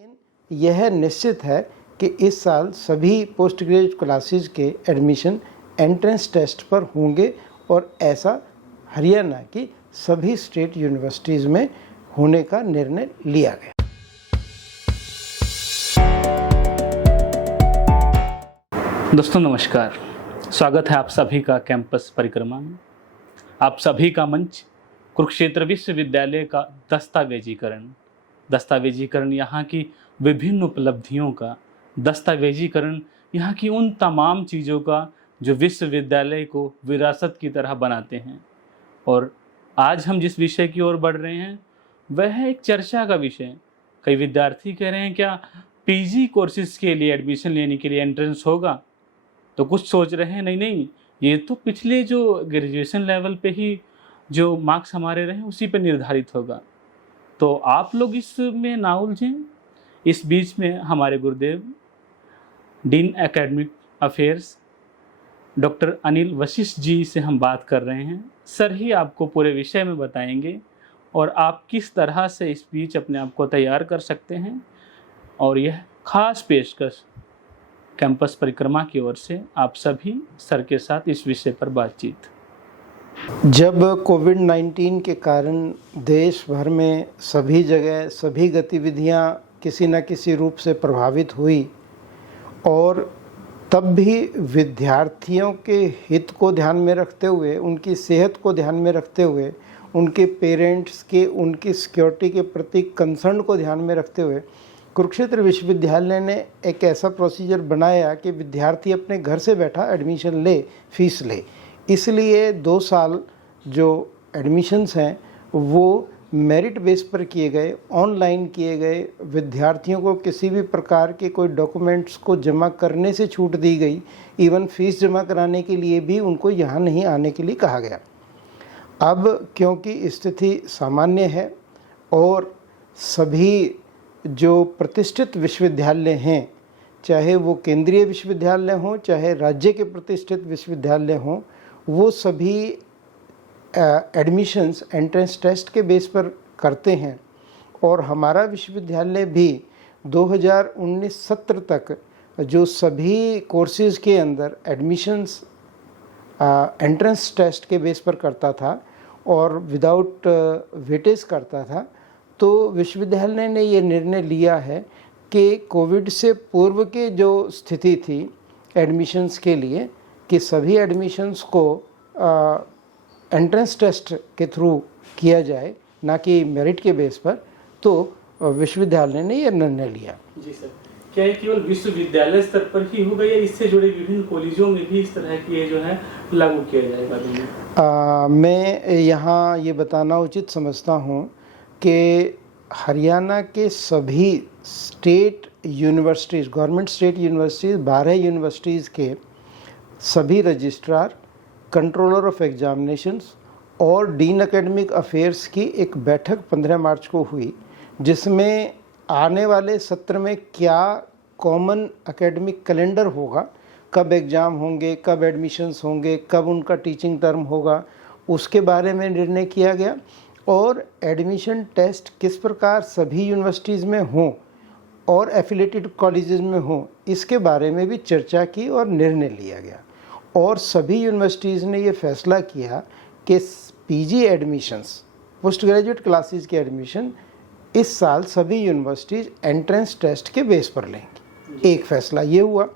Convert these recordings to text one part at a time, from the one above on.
लेकिन यह निश्चित है कि इस साल सभी पोस्ट ग्रेजुएट क्लासेज के एडमिशन एंट्रेंस टेस्ट पर होंगे और ऐसा हरियाणा की सभी स्टेट यूनिवर्सिटीज़ में होने का निर्णय लिया गया। दोस्तों नमस्कार, स्वागत है आप सभी का कैंपस परिक्रमा में। आप सभी का मंच कुरुक्षेत्र विश्वविद्यालय का दस्तावेजीकरण यहाँ की विभिन्न उपलब्धियों का दस्तावेजीकरण, यहाँ की उन तमाम चीज़ों का जो विश्वविद्यालय को विरासत की तरह बनाते हैं। और आज हम जिस विषय की ओर बढ़ रहे हैं वह है एक चर्चा का विषय। कई विद्यार्थी कह रहे हैं क्या पीजी कोर्सेज के लिए एडमिशन लेने के लिए एंट्रेंस होगा? तो कुछ सोच रहे हैं नहीं, ये तो पिछले जो ग्रेजुएशन लेवल पे ही जो मार्क्स हमारे रहे उसी पे निर्धारित होगा। तो आप लोग इसमें ना उलझें। इस बीच में हमारे गुरुदेव dean academic affairs doctor Anil Vashishtha ji से हम बात कर रहे हैं। सर ही आपको पूरे विषय में बताएंगे और आप किस तरह से इस बीच अपने आप को तैयार कर सकते हैं। और यह खास पेशकश कैंपस परिक्रमा की ओर से आप सभी सर के साथ इस विषय पर बातचीत। जब कोविड-19 के कारण देश भर में सभी जगह सभी गतिविधियां किसी न किसी रूप से प्रभावित हुई और तब भी विद्यार्थियों के हित को ध्यान में रखते हुए, उनकी सेहत को ध्यान में रखते हुए, उनके पेरेंट्स के उनकी सिक्योरिटी के प्रति कंसर्न को ध्यान में रखते हुए कुरुक्षेत्र विश्वविद्यालय ने एक ऐसा प्रोसीजर बनाया कि विद्यार्थी अपने घर से बैठा एडमिशन ले, फीस ले। इसलिए 2 साल जो एडमिशन्स हैं वो मेरिट बेस पर किए गए, ऑनलाइन किए गए। विद्यार्थियों को किसी भी प्रकार के कोई डॉक्यूमेंट्स को जमा करने से छूट दी गई। इवन फीस जमा कराने के लिए भी उनको यहाँ नहीं आने के लिए कहा गया। अब क्योंकि स्थिति सामान्य है और सभी जो प्रतिष्ठित विश्वविद्यालय हैं, चाहे वो केंद्रीय विश्वविद्यालय हों चाहे राज्य के प्रतिष्ठित विश्वविद्यालय हों, वो सभी एडमिशन्स एंट्रेंस टेस्ट के बेस पर करते हैं। और हमारा विश्वविद्यालय भी 2019 सत्र तक जो सभी कोर्सेज के अंदर एडमिशन्स एंट्रेंस टेस्ट के बेस पर करता था और विदाउट वेटेज करता था, तो विश्वविद्यालय ने ये निर्णय लिया है कि कोविड से पूर्व के जो स्थिति थी एडमिशन्स के लिए कि सभी एडमिशन्स को एंट्रेंस टेस्ट के थ्रू किया जाए, ना कि मेरिट के बेस पर। तो विश्वविद्यालय ने यह निर्णय लिया। जी सर, क्या ये केवल विश्वविद्यालय स्तर पर ही होगा या इससे जुड़े विभिन्न कॉलेजों में भी इस तरह की जो है लागू किया जाएगा? मैं यहाँ ये बताना उचित समझता हूँ कि हरियाणा के सभी state universities, government state universities, 12 universities के सभी रजिस्ट्रार, कंट्रोलर ऑफ एग्जामिनेशंस और डीन एकेडमिक अफेयर्स की एक बैठक 15 मार्च को हुई, जिसमें आने वाले सत्र में क्या कॉमन एकेडमिक कैलेंडर होगा, कब एग्ज़ाम होंगे, कब एडमिशन्स होंगे, कब उनका टीचिंग टर्म होगा, उसके बारे में निर्णय किया गया। और एडमिशन टेस्ट किस प्रकार सभी यूनिवर्सिटीज़ में हों और एफिलेटेड कॉलेजेस में हों, इसके बारे में भी चर्चा की और निर्णय लिया गया। और सभी यूनिवर्सिटीज़ ने ये फैसला किया कि PG admissions, post graduate classes के एडमिशन इस साल सभी यूनिवर्सिटीज़ एंट्रेंस टेस्ट के बेस पर लेंगी। एक फैसला ये हुआ।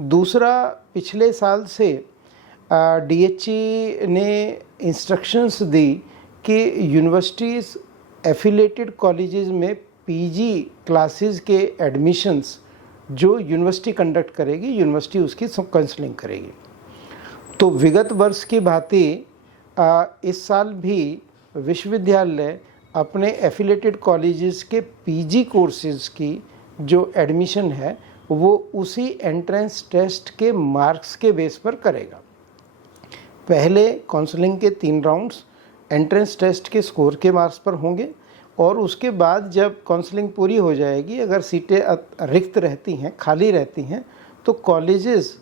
दूसरा, पिछले साल से DHE ने इंस्ट्रक्शंस दी कि यूनिवर्सिटीज़ एफिलेटेड कॉलेजेस में पीजी क्लासेस के एडमिशन्स जो यूनिवर्सिटी कंडक्ट करेगी, यूनिवर्सिटी उसकी काउंसलिंग करेगी। तो विगत वर्ष की भांति इस साल भी विश्वविद्यालय अपने एफिलेटेड कॉलेजेस के पीजी कोर्सेज की जो एडमिशन है वो उसी एंट्रेंस टेस्ट के मार्क्स के बेस पर करेगा। पहले काउंसलिंग के 3 राउंड्स एंट्रेंस टेस्ट के स्कोर के मार्क्स पर होंगे और उसके बाद जब काउंसलिंग पूरी हो जाएगी, अगर सीटें रिक्त रहती हैं, खाली रहती हैं, तो कॉलेजेस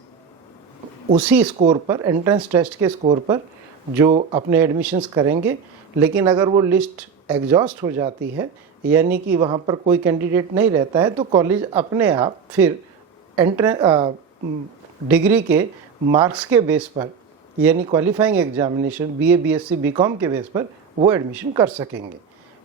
उसी स्कोर पर, एंट्रेंस टेस्ट के स्कोर पर जो अपने एडमिशन्स करेंगे। लेकिन अगर वो लिस्ट एग्जॉस्ट हो जाती है यानी कि वहाँ पर कोई कैंडिडेट नहीं रहता है, तो कॉलेज अपने आप फिर डिग्री के मार्क्स के बेस पर, यानी qualifying examination BA, BSc, BCom के बेस पर वो एडमिशन कर सकेंगे।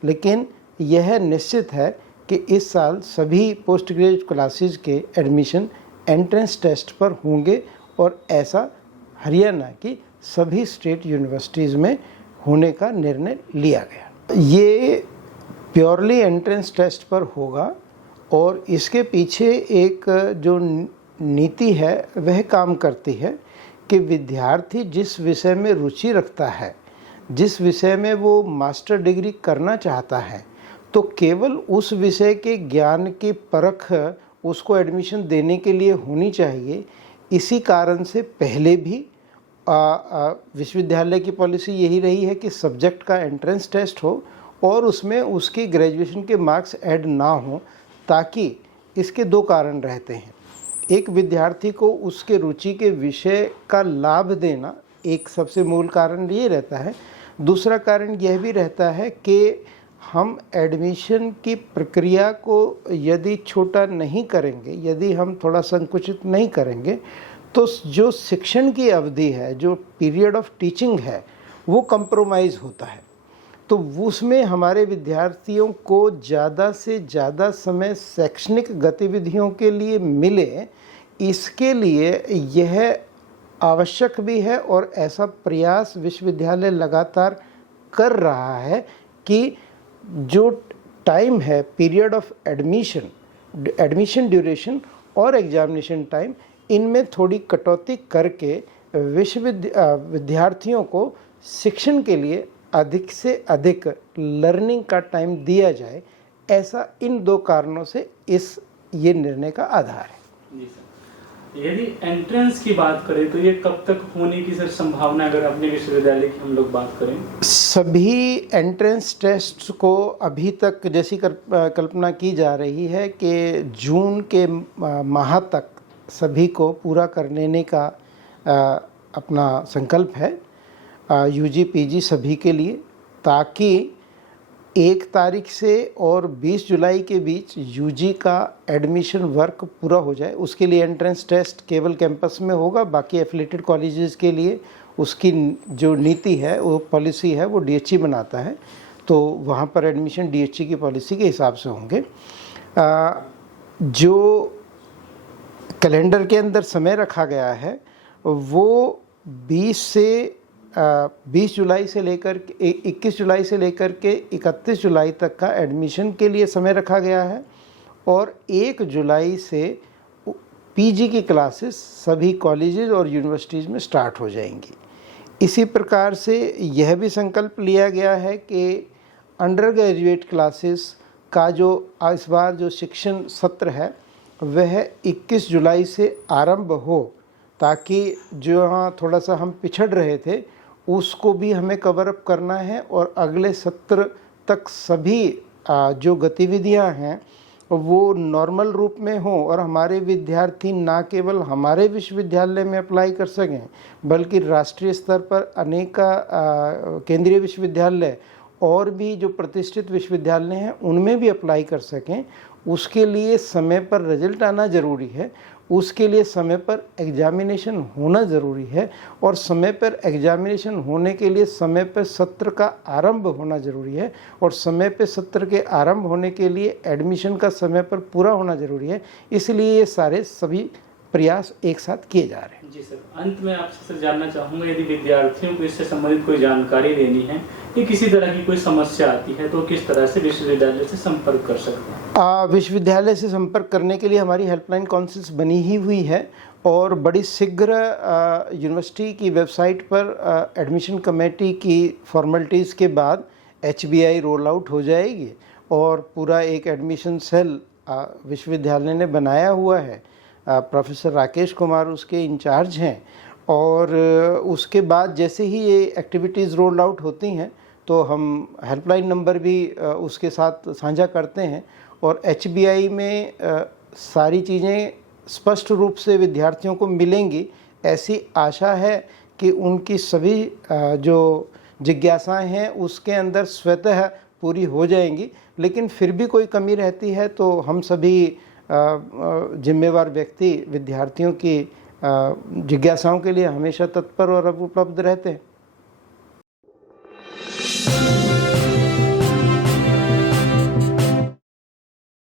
लेकिन यह निश्चित है कि इस साल सभी पोस्ट ग्रेजुएट क्लासेस के एडमिशन एंट्रेंस टेस्ट पर होंगे, और ऐसा हरियाणा की सभी स्टेट यूनिवर्सिटीज़ में होने का निर्णय लिया गया। ये प्योरली एंट्रेंस टेस्ट पर होगा, और इसके पीछे एक जो नीति है वह काम करती है कि विद्यार्थी जिस विषय में रुचि रखता है, जिस विषय में वो मास्टर डिग्री करना चाहता है, तो केवल उस विषय के ज्ञान की परख उसको एडमिशन देने के लिए होनी चाहिए। इसी कारण से पहले भी विश्वविद्यालय की पॉलिसी यही रही है कि सब्जेक्ट का एंट्रेंस टेस्ट हो और उसमें उसकी ग्रेजुएशन के मार्क्स ऐड ना हो, ताकि इसके दो कारण रहते हैं। एक, विद्यार्थी को उसके रुचि के विषय का लाभ देना एक सबसे मूल कारण ये रहता है। दूसरा कारण यह भी रहता है कि हम एडमिशन की प्रक्रिया को यदि छोटा नहीं करेंगे, यदि हम थोड़ा संकुचित नहीं करेंगे, तो जो शिक्षण की अवधि है, जो पीरियड ऑफ टीचिंग है, वो कंप्रोमाइज़ होता है। तो उसमें हमारे विद्यार्थियों को ज़्यादा से ज़्यादा समय शैक्षणिक गतिविधियों के लिए मिले, इसके लिए यह आवश्यक भी है, और ऐसा प्रयास विश्वविद्यालय लगातार कर रहा है कि जो टाइम है, पीरियड ऑफ एडमिशन ड्यूरेशन और एग्जामिनेशन टाइम, इनमें थोड़ी कटौती करके विद्यार्थियों को शिक्षण के लिए अधिक से अधिक लर्निंग का टाइम दिया जाए। ऐसा इन दो कारणों से ये निर्णय का आधार है। जी सर, यदि एंट्रेंस की बात करें तो ये कब तक होने की सर संभावना, अगर अपने विश्वविद्यालय की हम लोग बात करें? सभी एंट्रेंस टेस्ट को अभी तक जैसी कल्पना की जा रही है कि जून के माह तक सभी को पूरा करने का अपना संकल्प है, यूजी पीजी सभी के लिए, ताकि 1 तारीख से और 20 जुलाई के बीच यूजी का एडमिशन वर्क पूरा हो जाए। उसके लिए एंट्रेंस टेस्ट केवल कैंपस में होगा, बाकी एफिलेटेड कॉलेजेस के लिए उसकी जो नीति है, वो पॉलिसी है, वो डीएचई बनाता है, तो वहाँ पर एडमिशन डीएचई की पॉलिसी के हिसाब से होंगे। जो कैलेंडर के अंदर समय रखा गया है वो 21 जुलाई से लेकर 21 जुलाई से लेकर के 31 जुलाई तक का एडमिशन के लिए समय रखा गया है, और 1 जुलाई से पीजी की क्लासेस सभी कॉलेजेस और यूनिवर्सिटीज़ में स्टार्ट हो जाएंगी। इसी प्रकार से यह भी संकल्प लिया गया है कि अंडर ग्रेजुएट क्लासेस का जो इस बार जो शिक्षण सत्र है वह 21 जुलाई से आरंभ हो, ताकि जो यहाँ थोड़ा सा हम पिछड़ रहे थे उसको भी हमें कवर अप करना है, और अगले सत्र तक सभी जो गतिविधियाँ हैं वो नॉर्मल रूप में हों, और हमारे विद्यार्थी ना केवल हमारे विश्वविद्यालय में अप्लाई कर सकें, बल्कि राष्ट्रीय स्तर पर अनेक केंद्रीय विश्वविद्यालय और भी जो प्रतिष्ठित विश्वविद्यालय हैं उनमें भी अप्लाई कर सकें। उसके लिए समय पर रिजल्ट आना ज़रूरी है, उसके लिए समय पर एग्जामिनेशन होना ज़रूरी है, और समय पर एग्जामिनेशन होने के लिए समय पर सत्र का आरंभ होना ज़रूरी है, और समय पर सत्र के आरंभ होने के लिए एडमिशन का समय पर पूरा होना ज़रूरी है। इसलिए ये सारे सभी प्रयास एक साथ किए जा रहे हैं। जी सर, अंत में आपसे सर जानना चाहूँगा, यदि विद्यार्थियों को इससे संबंधित कोई जानकारी लेनी है या किसी तरह की कोई समस्या आती है तो किस तरह से विश्वविद्यालय से संपर्क कर सकते हैं? विश्वविद्यालय से संपर्क करने के लिए हमारी हेल्पलाइन काउंसिल्स बनी ही हुई है, और बड़ी शीघ्र यूनिवर्सिटी की वेबसाइट पर एडमिशन कमेटी की फॉर्मेलिटीज़ के बाद HBI रोल आउट हो जाएगी, और पूरा एक एडमिशन सेल विश्वविद्यालय ने बनाया हुआ है। प्रोफेसर राकेश कुमार उसके इंचार्ज हैं, और उसके बाद जैसे ही ये एक्टिविटीज़ रोल आउट होती हैं तो हम हेल्पलाइन नंबर भी उसके साथ साझा करते हैं, और HBI में सारी चीज़ें स्पष्ट रूप से विद्यार्थियों को मिलेंगी, ऐसी आशा है कि उनकी सभी जो जिज्ञासाएं हैं उसके अंदर स्वतः पूरी हो जाएंगी। लेकिन फिर भी कोई कमी रहती है तो हम सभी जिम्मेवार व्यक्ति विद्यार्थियों की जिज्ञासाओं के लिए हमेशा तत्पर और उपलब्ध रहते हैं।